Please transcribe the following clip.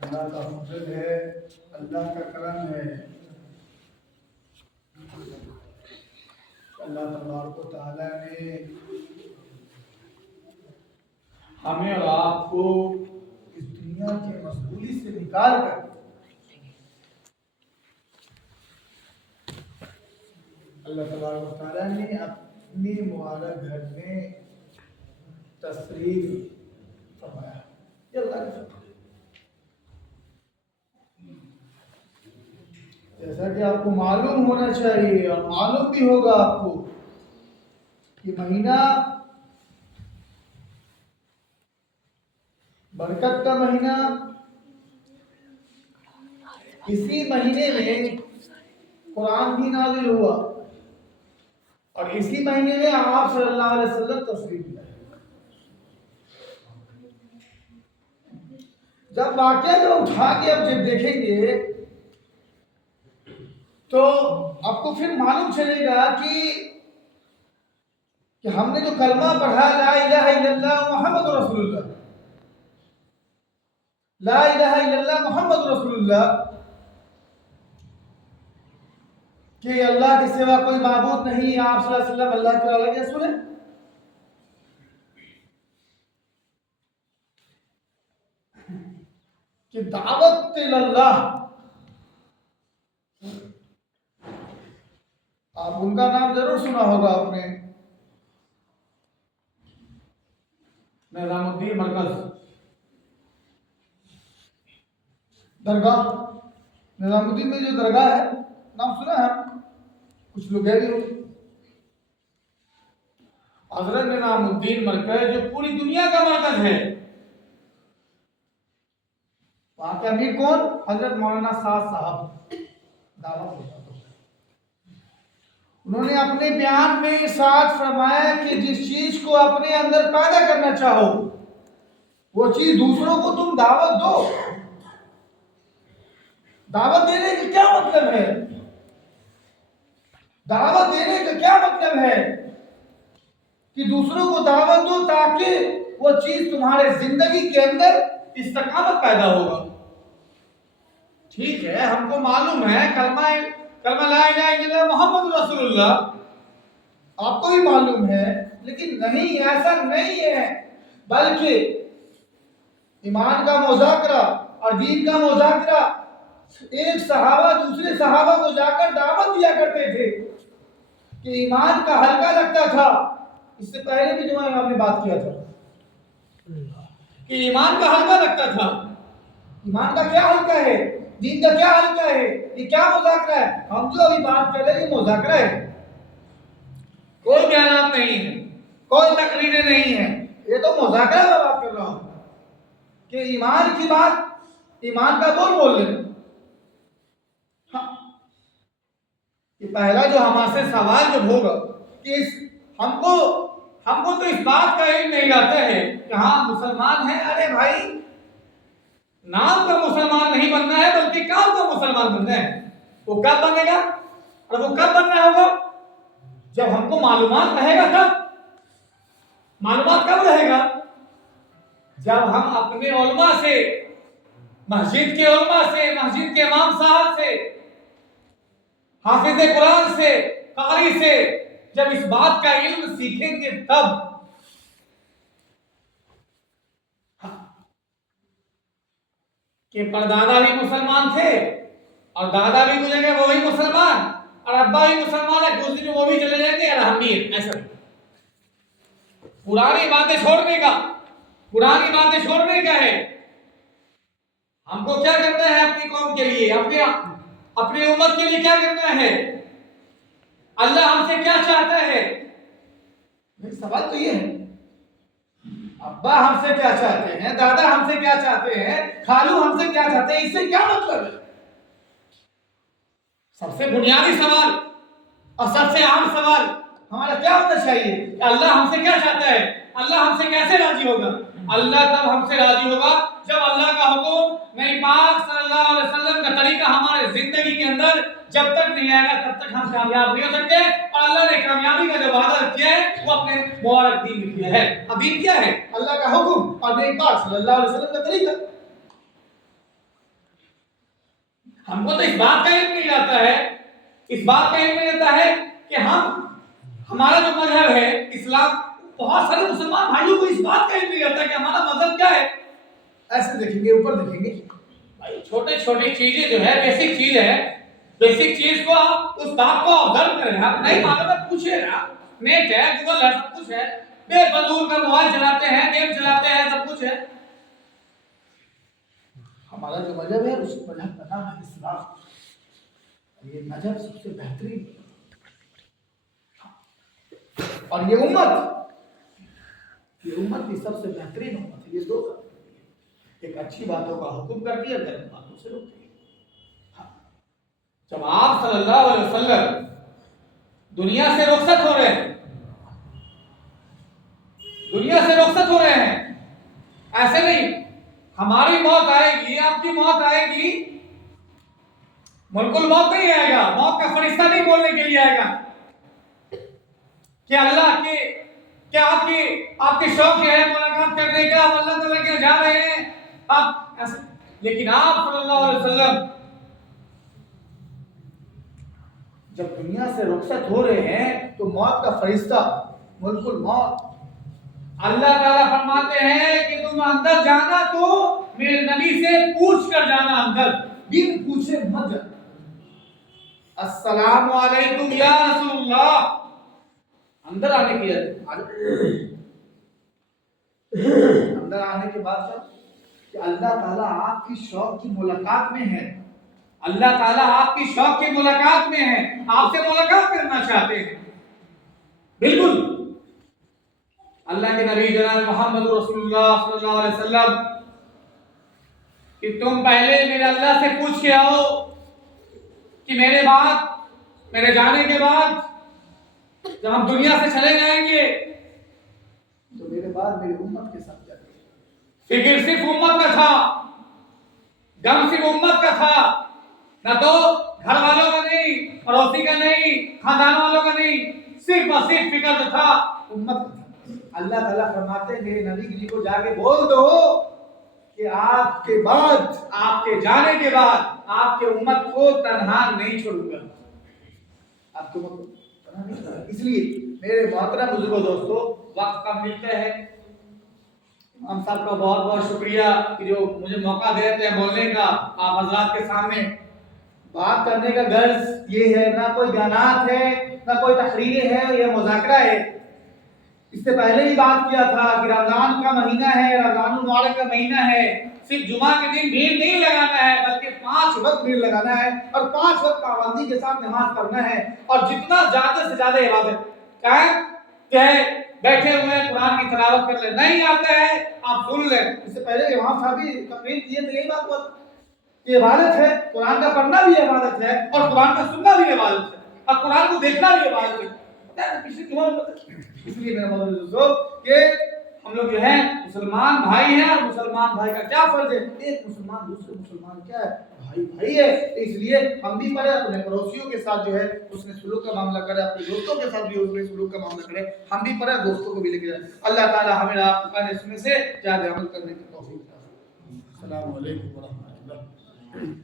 اللہ کا فضل ہے، اللہ کا کرم ہے۔ اللہ تبارک و تعالیٰ نے ہمیں اور آپ کو اس دنیا کی مشغولی سے نکال کر اللہ تبارک و تعالیٰ نے اپنی مبارک گھر میں تشریف فرمایا۔ یہ اللہ کا فضل ہے۔ جیسا کہ آپ کو معلوم ہونا چاہیے اور معلوم بھی ہوگا آپ کو کہ مہینہ برکت کا مہینہ، اسی مہینے میں قرآن بھی نازل ہوا اور اسی مہینے میں آپ صلی اللہ علیہ وسلم تشریف لائے۔ جب واقعہ جو اٹھا کے اب جب دیکھیں گے تو آپ کو پھر معلوم چلے گا کہ ہم نے جو کلمہ پڑھا لا الہ الا اللہ محمد رسول اللہ، لا الہ الا اللہ محمد رسول اللہ، کہ اللہ کے سوا کوئی معبود نہیں، آپ صلی اللہ علیہ وسلم اللہ کے رسول ہیں، کہ دعوت اللہ، آپ ان کا نام ضرور سنا ہوگا آپ نے، نظام الدین مرکز درگاہ، نظام الدین میں جو درگاہ ہے نام سنا ہے، کچھ لوگ گئے بھی ہو۔ حضرت نظام الدین مرکز جو پوری دنیا کا مرکز ہے، وہاں کے امیر کون؟ حضرت مولانا سعد صاحب دعوت ہوتا۔ انہوں نے اپنے بیان میں ارشاد فرمایا کہ جس چیز کو اپنے اندر پیدا کرنا چاہو وہ چیز دوسروں کو تم دعوت دو۔ دعوت دینے کا کیا مطلب ہے؟ دعوت دینے کا کیا مطلب ہے کہ دوسروں کو دعوت دو تاکہ وہ چیز تمہارے زندگی کے اندر استقامت پیدا ہوگا۔ ٹھیک ہے، ہم کو معلوم ہے کلمہ لا الہ الا اللہ محمد رسول اللہ، آپ کو بھی معلوم ہے، لیکن نہیں، ایسا نہیں ہے، بلکہ ایمان کا مذاکرہ اور دین کا مذاکرہ، ایک صحابہ دوسرے صحابہ کو جا کر دعوت دیا کرتے تھے کہ ایمان کا ہلکا لگتا تھا۔ اس سے پہلے بھی جمعہ میں آپ نے بات کیا تھا کہ ایمان کا ہلکا لگتا تھا۔ ایمان کا کیا ہلکا ہے؟ دین کا کیا ہلکا ہے؟ یہ کیا مذاکرہ ہے؟ ہم جو ابھی بات کر رہے ہیں یہ مذاکرہ ہے، کوئی بیانات نہیں ہے، کوئی تقریریں نہیں ہیں، یہ تو مذاکرہ میں بات کر رہا ہوں کہ ایمان کی بات، ایمان کا بول لینا۔ یہ پہلا جو ہمارے سے سوال جب ہوگا کہ ہم کو تو اس بات کا علم نہیں رہتا ہے کہ ہاں مسلمان ہیں، ارے بھائی نام کا مسلمان نہیں بننا ہے بلکہ کام کا مسلمان بننا ہے۔ وہ کب بنے گا اور وہ کب بننا ہوگا؟ جب ہم کو معلومات رہے گا تب۔ معلومات کب رہے گا؟ جب ہم اپنے علماء سے، مسجد کے علماء سے، مسجد کے امام صاحب سے، حافظ قرآن سے، قاری سے جب اس بات کا علم سیکھیں گے تب۔ کہ پردادا بھی مسلمان تھے اور دادا بھی گزرے گئے وہ بھی مسلمان، اور ابا بھی مسلمان ہے، کچھ دن وہ بھی چلے جائیں گے اور ہم بھی، ایسا پرانی باتیں چھوڑنے کا، پرانی باتیں چھوڑنے کا ہے۔ ہم کو کیا کرنا ہے اپنی قوم کے لیے، اپنی امت کے لیے کیا کرنا ہے؟ اللہ ہم سے کیا چاہتا ہے؟ سوال تو یہ ہے، ابا ہم سے کیا چاہتے ہیں، دادا ہم سے کیا چاہتے ہیں، خالو ہم سے کیا چاہتے ہیں، اس سے کیا مطلب ہے؟ سب سے بنیادی سوال اور سب سے اہم سوال ہمارا کیا ہونا چاہیے کہ اللہ ہم سے کیا چاہتا ہے, اللہ ہم سے کیسے راضی ہوگا. اللہ تب ہم سے راضی ہوگا جب اللہ کا حکم, نبی پاک صلی اللہ علیہ وسلم کا طریقہ ہمارے زندگی کے اندر جب تک نہیں آئے گا تب تک ہم کامیاب نہیں ہو سکتے. اور اللہ نے کامیابی کا جو وعدہ کیا ہے وہ اپنے مبارک دین میں کیا ہے. اب دین کیا ہے؟ اللہ کا حکم اور نبی پاک صلی اللہ علیہ وسلم کا طریقہ. ہم کو تو اس بات کا علم نہیں آتا ہے, اس بات کا علم نہیں آتا ہے کہ ہمارا جو مذہب ہے اسلام, بہت سارے مسلمان بھائیوں کو اس بات کا علم نہیں آتا کہ ہمارا مذہب کیا ہے. ایسے دیکھیں گے, اوپر دیکھیں گے بھائی, چھوٹے چھوٹی چیزیں جو ہے بیسک چیز ہے, بیسک چیز کو آپ اس بات کو آبزرو کریں. آپ نہیں معلوم ہے پوچھیں نا, نیٹ ہے, گوگل ہے, سب کچھ ہے. بے فضول کا موبائل چلاتے ہیں, گیم چلاتے ہیں, سب کچھ ہے. ہمارا جو مذہب ہے اس مذہب کا نام ہے اسلام. یہ مذہب سب سے بہترین, اور یہ امت بھی سب سے بہترین امت ہے. یہ دو ایک اچھی باتوں کا حکم کرتی ہے, غلط باتوں سے روکتی ہے. جب آپ صلی اللہ علیہ وسلم دنیا سے رخصت ہو رہے ہیں, دنیا سے رخصت ہو رہے ہیں, ایسے نہیں ہماری موت آئے گی, آپ کی موت آئے گی, ملک الموت نہیں آئے گا, موت کا فرشتہ نہیں بولنے کے لیے آئے گا کہ اللہ کے کیا آپ کے شوق ہے ملاقات کرنے کا, آپ اللہ تعالیٰ کے جا رہے ہیں آپ ایسے. لیکن آپ صلی اللہ علیہ وسلم جب دنیا سے رخصت ہو رہے ہیں تو موت کا فرشتہ, ملک الموت, اللہ تعالیٰ فرماتے ہیں کہ تم اندر جانا تو میرے نبی سے پوچھ کر جانا, اندر بن پوچھے مت جانا. السلام علیکم یا رسول اللہ, اندر آنے کے اندر آنے کے بعد کہ اللہ تعالیٰ آپ کی شوق کی ملاقات میں ہے, اللہ تعالیٰ آپ کی شوق کی ملاقات میں ہے, آپ سے ملاقات کرنا چاہتے ہیں. بالکل اللہ کے نبی جناب محمد رسول اللہ صلی اللہ علیہ وسلم کہ تم پہلے میرے اللہ سے پوچھ کے آؤ کہ میرے بعد, میرے جانے کے بعد جب ہم دنیا سے چلے جائیں گے تو میرے بعد میری امت کے ساتھ جائیں گے. فکر صرف امت کا تھا, غم صرف امت کا تھا, نہ تو گھر والوں کا نہیں, پڑوسی کا نہیں, خاندان والوں کا نہیں, صرف اور صرف فکر تو تھا امت کا تھا. اللہ تعالیٰ فرماتے ہیں میرے نبی جی کو جا کے بول دو کہ آپ کے بعد, آپ کے جانے کے بعد آپ کے امت کو تنہا نہیں چھوڑوں گا, آپ کو تنہا نہیں چھوڑوں گا. اس لیے میرے محترم بزرگوں دوستوں, وقت کم ملتا ہے, ہم سب کا بہت بہت شکریہ کہ جو مجھے موقع دیتے ہیں بولنے کا آپ حضرات کے سامنے. بات کرنے کا غرض یہ ہے, نہ کوئی بیانات ہے, نہ کوئی تقریریں ہیں, یہ مذاکرہ ہے. اس سے پہلے ہی بات کیا تھا کہ رمضان کا مہینہ ہے, رمضان المبارک کا مہینہ ہے, صرف جمعہ کے دن بھیڑ نہیں لگانا ہے بلکہ 5 وقت بھیڑ لگانا ہے اور 5 وقت پابندی کے ساتھ نماز پڑھنا ہے. اور جتنا زیادہ سے زیادہ عبادت کہیں بیٹھے ہوئے قرآن کی تلاوت کر لیں, نہیں آتا ہے آپ سن لیں. اس سے پہلے امام صاحب بھی تقریر کیے تھے, یہی بات کہ عبادت ہے, قرآن کا پڑھنا بھی عبادت ہے اور قرآن کا سننا بھی عبادت ہے اور قرآن کو دیکھنا بھی عبادت ہے. اس لیے میرا مطلب دوستو کہ ہم لوگ جو ہیں مسلمان بھائی ہیں, اور مسلمان بھائی کا کیا فرض ہے, ایک مسلمان دوسرے مسلمان کیا ہے, بھائی ہے. اس لیے ہم بھی پڑھے, اپنے پڑوسیوں کے ساتھ جو ہے اس نے سلوک کا معاملہ کرے, اپنے دوستوں کے ساتھ بھی اس نے سلوک کا معاملہ کرے. ہم بھی پڑھے, دوستوں کو بھی لے کے جائیں. اللہ تعالی ہمیں آپ کو کہنے سننے سے زیادہ عمل کرنے کی توفیق دے. السلام علیکم ورحمۃ اللہ.